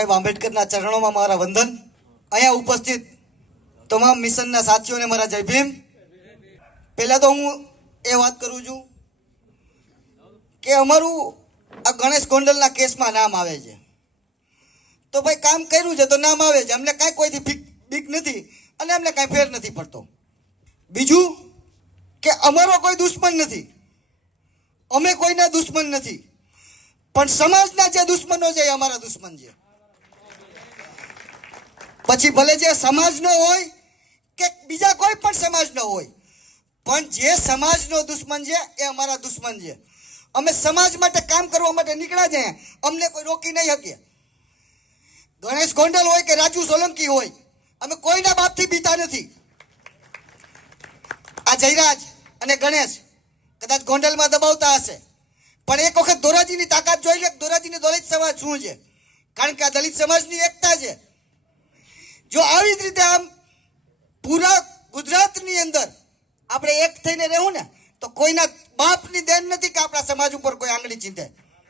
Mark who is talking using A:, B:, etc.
A: સાહેબ આંબેડકરના ચરણોમાં મારા વંદન. અહીંયા ઉપસ્થિત તમામ મિશનના સાથીઓને મારા જય ભીમ. પહેલાં તો હું એ વાત કરું છું કે અમારું આ ગણેશ ગોંડલના કેસમાં નામ આવે છે. તો ભાઈ કામ કર્યું છે તો નામ આવે છે. અમને કાંઈ કોઈથી બીક બીક નથી અને અમને કાંઈ ફેર નથી પડતો. બીજું કે અમારો કોઈ દુશ્મન નથી. અમે કોઈના દુશ્મન નથી. પણ સમાજના જે દુશ્મનો છે એ અમારા દુશ્મન છે. પછી ભલે જે સમાજનો હોય કે બીજા કોઈ પણ સમાજનો હોય, પણ જે સમાજનો દુશ્મન છે એ અમારા દુશ્મન છે. અમે સમાજ માટે કામ કરવા માટે નીકળ્યા છે, અમને કોઈ રોકી નહીં શકીએ. ગણેશ ગોંડલ હોય કે રાજુ સોલંકી હોય, અમે કોઈના બાપથી બીતા નથી. આ જયરાજ અને ગણેશ કદાચ ગોંડલમાં દબાવતા હશે. પણ એક વખત ધોરાજીની તાકાત જોઈ લે ધોરાજીની દલિત સમાજ શું છે? કારણ કે આ દલિત સમાજની એકતા છે. જો આવી જ રીતે આમ પૂરા ગુજરાતની અંદર આપણે એક થઈને રહેવું ને, તો કોઈના બાપની દેન નથી કે આપણા સમાજ ઉપર કોઈ આંગળી ચીંધે.